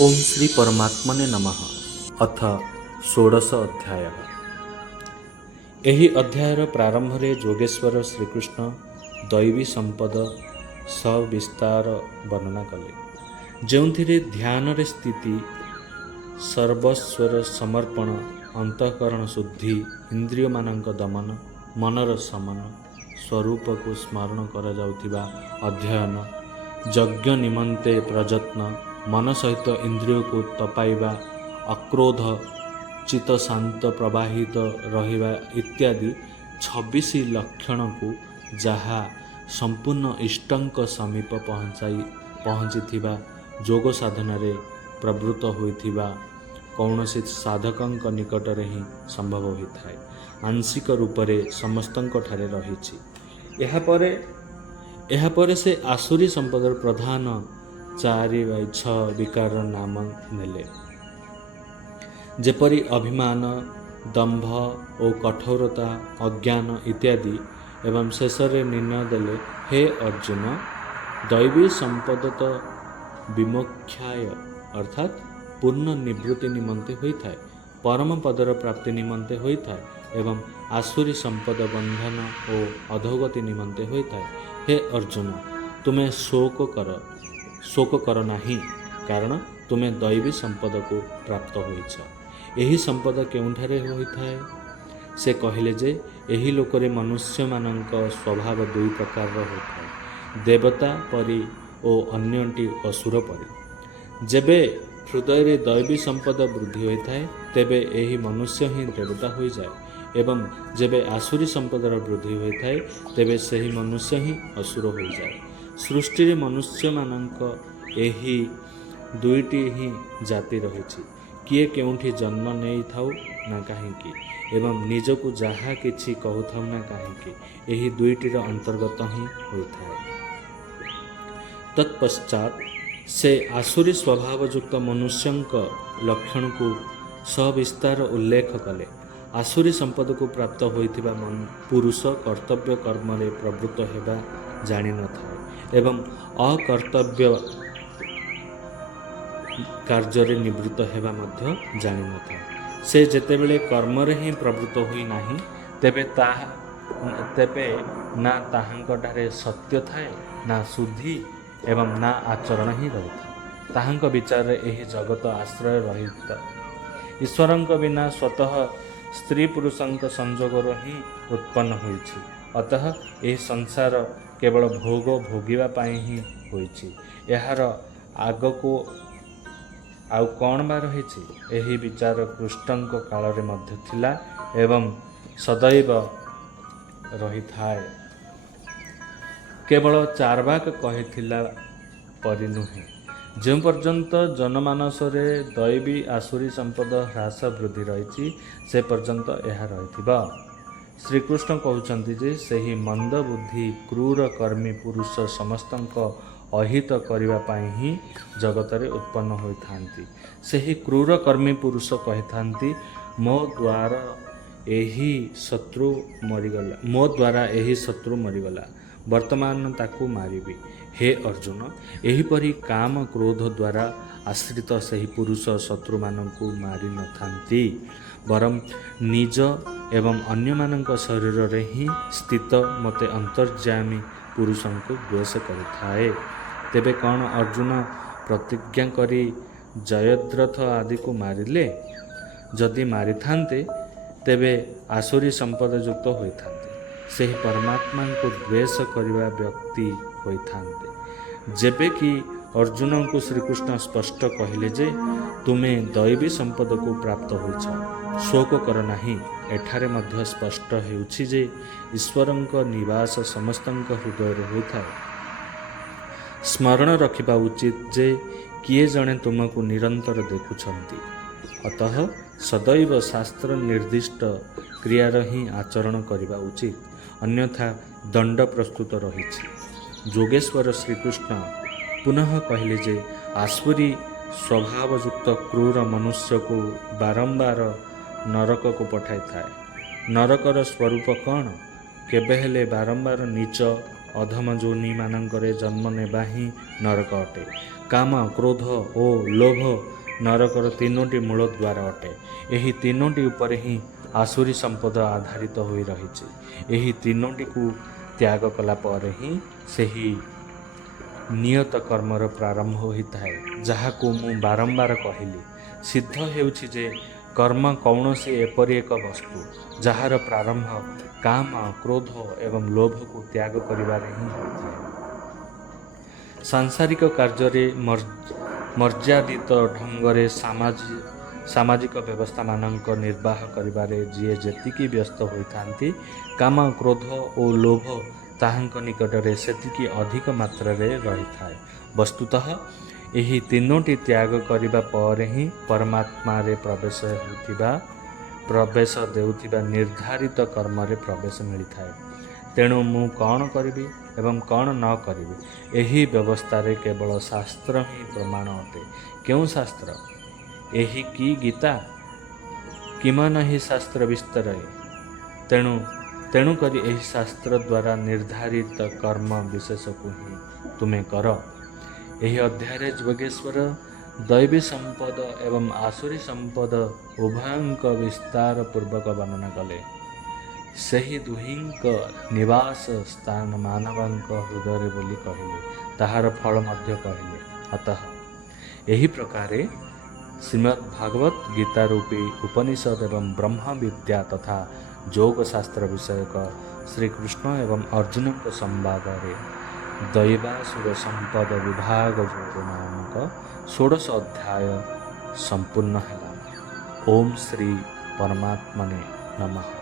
ओम श्री परमात्मने नमः। अथ षोडश अध्याय। ଏହି ଅଧ୍ୟାୟର ପ୍ରାରମ୍ଭରେ ଯୋଗେଶ୍ୱର ଶ୍ରୀକୃଷ୍ଣ ଦୈବୀ ସମ୍ପଦ ସବିସ୍ତାର ବର୍ଣ୍ଣନା କଲେ, ଯେଉଁଥିରେ ଧ୍ୟାନରେ ସ୍ଥିତି, ସର୍ବସ୍ୱର ସମର୍ପଣ, ଅନ୍ତଃକରଣ ଶୁଦ୍ଧି, ଇନ୍ଦ୍ରିୟମାନଙ୍କ ଦମନ, ମନର ଶମନ, ସ୍ୱରୂପକୁ ସ୍ମରଣ କରାଯାଉଥିବା ଅଧ୍ୟୟନ, ଯଜ୍ଞ ନିମନ୍ତେ ପ୍ରଯତ୍ନ, ମନ ସହିତ ଇନ୍ଦ୍ରିୟକୁ ତପାଇବା, ଅକ୍ରୋଧ ଚିତ୍ତ ଶାନ୍ତ ପ୍ରବାହିତ ରହିବା ଇତ୍ୟାଦି 26 ଲକ୍ଷଣକୁ, ଯାହା ସମ୍ପୂର୍ଣ୍ଣ ଇଷ୍ଟଙ୍କ ସମୀପ ପହଞ୍ଚିଥିବା ଯୋଗ ସାଧନାରେ ପ୍ରବୃତ୍ତ ହୋଇଥିବା କୌଣସି ସାଧକଙ୍କ ନିକଟରେ ହିଁ ସମ୍ଭବ ହୋଇଥାଏ, ଆଂଶିକ ରୂପରେ ସମସ୍ତଙ୍କଠାରେ ରହିଛି। ଏହାପରେ ସେ ଆସୁରୀ ସମ୍ପଦର ପ୍ରଧାନ 4-6 ବିକାରର ନାମ ନେଲେ, ଯେପରି ଅଭିମାନ, ଦମ୍ଭ ଓ କଠୋରତା, ଅଜ୍ଞାନ ଇତ୍ୟାଦି, ଏବଂ ଶେଷରେ ନିର୍ଣ୍ଣୟ ଦେଲେ, ହେ ଅର୍ଜୁନ, ଦୈବୀ ସମ୍ପଦ ବିମୋକ୍ଷାୟ ଅର୍ଥାତ୍ ପୂର୍ଣ୍ଣ ନିବୃତ୍ତି ନିମନ୍ତେ ହୋଇଥାଏ, ପରମ ପଦର ପ୍ରାପ୍ତି ନିମନ୍ତେ ହୋଇଥାଏ ଏବଂ ଆସୁରୀ ସମ୍ପଦ ବନ୍ଧନ ଓ ଅଧୋଗତି ନିମନ୍ତେ ହୋଇଥାଏ। ହେ ଅର୍ଜୁନ, ତୁମେ ଶୋକ କର ନାହିଁ, କାରଣ ତୁମେ ଦୈବୀ ସମ୍ପଦକୁ ପ୍ରାପ୍ତ ହୋଇଛ। ଏହି ସମ୍ପଦ କେଉଁଠାରେ ହୋଇଥାଏ? ସେ କହିଲେ ଯେ, ଏହି ଲୋକରେ ମନୁଷ୍ୟମାନଙ୍କ ସ୍ୱଭାବ 2 ପ୍ରକାରର ହୋଇଥାଏ, ଦେବତା ପରି ଓ ଅନ୍ୟଟି ଅସୁର ପରି। ଯେବେ ହୃଦୟରେ ଦୈବୀ ସମ୍ପଦ ବୃଦ୍ଧି ହୋଇଥାଏ, ତେବେ ଏହି ମନୁଷ୍ୟ ହିଁ ଦେବତା ହୋଇଯାଏ ଏବଂ ଯେବେ ଆସୁରୀ ସମ୍ପଦର ବୃଦ୍ଧି ହୋଇଥାଏ, ତେବେ ସେହି ମନୁଷ୍ୟ ହିଁ ଅସୁର ହୋଇଯାଏ। ସୃଷ୍ଟିରେ ମନୁଷ୍ୟମାନଙ୍କ ଏହି 2ଟି ହିଁ ଜାତି ରହିଛି, କିଏ କେଉଁଠି ଜନ୍ମ ନେଇଥାଉ ନା କାହିଁକି ଏବଂ ନିଜକୁ ଯାହା କିଛି କହୁଥାଉ ନା କାହିଁକି, ଏହି 2ଟିର ଅନ୍ତର୍ଗତ ହିଁ ହୋଇଥାଏ। ତତ୍ପଶ୍ଚାତ୍ ସେ ଆସୁରୀ ସ୍ୱଭାବଯୁକ୍ତ ମନୁଷ୍ୟଙ୍କ ଲକ୍ଷଣକୁ ସବିସ୍ତାର ଉଲ୍ଲେଖ କଲେ। ଆସୁରୀ ସମ୍ପଦକୁ ପ୍ରାପ୍ତ ହୋଇଥିବା ପୁରୁଷ କର୍ତ୍ତବ୍ୟ କର୍ମରେ ପ୍ରବୃତ୍ତ ହେବା ଜାଣିନଥାଏ ଏବଂ ଅକର୍ତ୍ତବ୍ୟ କାର୍ଯ୍ୟରେ ନିବୃତ୍ତ ହେବା ମଧ୍ୟ ଜାଣିନଥାଏ। ସେ ଯେତେବେଳେ କର୍ମରେ ହିଁ ପ୍ରବୃତ୍ତ ହୋଇନାହିଁ, ତେବେ ନା ତାହାଙ୍କଠାରେ ସତ୍ୟ ଥାଏ, ନା ଶୁଦ୍ଧି ଏବଂ ନା ଆଚରଣ ହିଁ ରହିଥାଏ। ତାହାଙ୍କ ବିଚାରରେ ଏହି ଜଗତ ଆଶ୍ରୟ ରହିତ, ଈଶ୍ୱରଙ୍କ ବିନା ସ୍ୱତଃ ସ୍ତ୍ରୀ ପୁରୁଷଙ୍କ ସଂଯୋଗରୁ ହିଁ ଉତ୍ପନ୍ନ ହୋଇଛି। ଅତଃ ଏହି ସଂସାର କେବଳ ଭୋଗ ଭୋଗିବା ପାଇଁ ହିଁ ହୋଇଛି। ଏହାର ଆଗକୁ ଆଉ କ'ଣ ବା ରହିଛି? ଏହି ବିଚାର କୃଷ୍ଣଙ୍କ କାଳରେ ମଧ୍ୟ ଥିଲା ଏବଂ ସଦୈବ ରହିଥାଏ। କେବଳ ଚାର୍ବାକ କହିଥିଲା ପରି ନୁହେଁ। ଯେଉଁ ପର୍ଯ୍ୟନ୍ତ ଜନମାନସରେ ଦୈବୀ ଆସୁରୀ ସମ୍ପଦ ହ୍ରାସ ବୃଦ୍ଧି ରହିଛି, ସେ ପର୍ଯ୍ୟନ୍ତ ଏହା ରହିଥିବ। ଶ୍ରୀକୃଷ୍ଣ କହୁଛନ୍ତି ଯେ, ସେହି ମନ୍ଦ ବୁଦ୍ଧି କ୍ରୂର କର୍ମୀ ପୁରୁଷ ସମସ୍ତଙ୍କ ଅହିତ କରିବା ପାଇଁ ହିଁ ଜଗତରେ ଉତ୍ପନ୍ନ ହୋଇଥାନ୍ତି। ସେହି କ୍ରୂର କର୍ମୀ ପୁରୁଷ କହିଥାନ୍ତି, ମୋ ଦ୍ୱାରା ଏହି ଶତ୍ରୁ ମରିଗଲା, ବର୍ତ୍ତମାନ ତାକୁ ମାରିବି। ହେ ଅର୍ଜୁନ, ଏହିପରି କାମ କ୍ରୋଧ ଦ୍ୱାରା ଆଶ୍ରିତ ସେହି ପୁରୁଷ ଶତ୍ରୁମାନଙ୍କୁ ମାରିନଥାନ୍ତି, ବରଂ ନିଜ ଏବଂ ଅନ୍ୟମାନଙ୍କ ଶରୀରରେ ହିଁ ସ୍ଥିତ ମୋତେ ଅନ୍ତର୍ଯ୍ୟାମୀ ପୁରୁଷଙ୍କୁ ଦ୍ୱେଷ କରିଥାଏ। ତେବେ କ'ଣ ଅର୍ଜୁନ ପ୍ରତିଜ୍ଞା କରି ଜୟଦ୍ରଥ ଆଦିକୁ ମାରିଲେ? ଯଦି ମାରିଥାନ୍ତେ, ତେବେ ଆସୁରୀ ସମ୍ପଦ ଯୁକ୍ତ ହୋଇଥାନ୍ତେ, ସେହି ପରମାତ୍ମାଙ୍କୁ ଦ୍ୱେଷ କରିବା ବ୍ୟକ୍ତି ହୋଇଥାନ୍ତେ। ଯେବେ କି ଅର୍ଜୁନଙ୍କୁ ଶ୍ରୀକୃଷ୍ଣ ସ୍ପଷ୍ଟ କହିଲେ ଯେ, ତୁମେ ଦୈବୀ ସମ୍ପଦକୁ ପ୍ରାପ୍ତ ହୋଇଛ, ଶୋକ କର ନାହିଁ। ଏଠାରେ ମଧ୍ୟ ସ୍ପଷ୍ଟ ହେଉଛି ଯେ, ଈଶ୍ୱରଙ୍କ ନିବାସ ସମସ୍ତଙ୍କ ହୃଦୟରେ ହୋଇଥାଏ। ସ୍ମରଣ ରଖିବା ଉଚିତ ଯେ, କିଏ ଜଣେ ତୁମକୁ ନିରନ୍ତର ଦେଖୁଛନ୍ତି। ଅତଃ ସଦୈବ ଶାସ୍ତ୍ର ନିର୍ଦ୍ଦିଷ୍ଟ କ୍ରିୟାର ହିଁ ଆଚରଣ କରିବା ଉଚିତ, ଅନ୍ୟଥା ଦଣ୍ଡ ପ୍ରସ୍ତୁତ ରହିଛି। ଯୋଗେଶ୍ୱର ଶ୍ରୀକୃଷ୍ଣ ପୁନଃ କହିଲେ ଯେ, ଆସୁରୀ ସ୍ୱଭାବଯୁକ୍ତ କ୍ରୂର ମନୁଷ୍ୟକୁ ବାରମ୍ବାର ନରକକୁ ପଠାଇଥାଏ। ନରକର ସ୍ୱରୂପ କ'ଣ? କେବେ ହେଲେ ବାରମ୍ବାର ନୀଚ ଅଧମ ଯୋନିମାନଙ୍କରେ ଜନ୍ମ ନେବା ହିଁ ନରକ ଅଟେ। କାମ, କ୍ରୋଧ ଓ ଲୋଭ ନରକର ତିନୋଟି ମୂଳ ଦ୍ୱାର ଅଟେ। ଏହି ତିନୋଟି ଉପରେ ହିଁ ଆସୁରୀ ସମ୍ପଦ ଆଧାରିତ ହୋଇ ରହିଛି। ଏହି ତିନୋଟିକୁ ତ୍ୟାଗ କଲା ପରେ ହିଁ ସେହି ନିୟତ କର୍ମର ପ୍ରାରମ୍ଭ ହୋଇଥାଏ, ଯାହାକୁ ମୁଁ ବାରମ୍ବାର କହିଲି। ସିଦ୍ଧ ହେଉଛି ଯେ କର୍ମ କୌଣସି ଏପରି ଏକ ବସ୍ତୁ ଯାହାର ପ୍ରାରମ୍ଭ କାମ, କ୍ରୋଧ ଏବଂ ଲୋଭକୁ ତ୍ୟାଗ କରିବାରେ ହିଁ ହୋଇଥାଏ। ସାଂସାରିକ କାର୍ଯ୍ୟରେ ମର୍ଯ୍ୟାଦିତ ଢଙ୍ଗରେ ସାମାଜିକ ବ୍ୟବସ୍ଥାମାନଙ୍କ ନିର୍ବାହ କରିବାରେ ଯିଏ ଯେତିକି ବ୍ୟସ୍ତ ହୋଇଥାନ୍ତି, କାମ, କ୍ରୋଧ ଓ ଲୋଭ ତାହାଙ୍କ ନିକଟରେ ସେତିକି ଅଧିକ ମାତ୍ରାରେ ରହିଥାଏ। ବସ୍ତୁତଃ ଏହି ତିନୋଟି ତ୍ୟାଗ କରିବା ପରେ ହିଁ ପରମାତ୍ମାରେ ପ୍ରବେଶ ଦେଉଥିବା ନିର୍ଦ୍ଧାରିତ କର୍ମରେ ପ୍ରବେଶ ମିଳିଥାଏ। ତେଣୁ ମୁଁ କ'ଣ କରିବି ଏବଂ କ'ଣ ନ କରିବି, ଏହି ବ୍ୟବସ୍ଥାରେ କେବଳ ଶାସ୍ତ୍ର ହିଁ ପ୍ରମାଣ ଅଟେ। କେଉଁ ଶାସ୍ତ୍ର? ଏହି କି ଗୀତା? କିମନ ହିଁ ଶାସ୍ତ୍ର ବିସ୍ତରେ? ତେଣୁକରି ଏହି ଶାସ୍ତ୍ର ଦ୍ୱାରା ନିର୍ଦ୍ଧାରିତ କର୍ମ ବିଶେଷକୁ ହିଁ ତୁମେ କର। ଏହି ଅଧ୍ୟାୟରେ ଯୋଗେଶ୍ୱର ଦୈବୀ ସମ୍ପଦ ଏବଂ ଆସୁରୀ ସମ୍ପଦ ଉଭୟଙ୍କ ବିସ୍ତାର ପୂର୍ବକ ବର୍ଣ୍ଣନା କଲେ। ସେହି ଦୁହିଁଙ୍କ ନିବାସ ସ୍ଥାନ ମାନବଙ୍କ ହୃଦୟରେ ବୋଲି କହିଲେ, ତାହାର ଫଳ ମଧ୍ୟ କହିଲେ। ଅତଃ ଏହି ପ୍ରକାରେ ଶ୍ରୀମଦ୍ ଭଗବତ ଗୀତା ରୂପୀ ଉପନିଷଦ ଏବଂ ବ୍ରହ୍ମ ବିଦ୍ୟା ତଥା ଯୋଗ ଶାସ୍ତ୍ର ବିଷୟକ ଶ୍ରୀକୃଷ୍ଣ ଏବଂ ଅର୍ଜୁନଙ୍କ ସମ୍ବାଦରେ ଦୈବାସୁର ସମ୍ପଦ ବିଭାଗ ଯୋଗ ନାମକ 16 ଅଧ୍ୟାୟ ସମ୍ପୂର୍ଣ୍ଣ ହେଲା। ଓମ୍ ଶ୍ରୀ ପରମାତ୍ମନେ ନମଃ।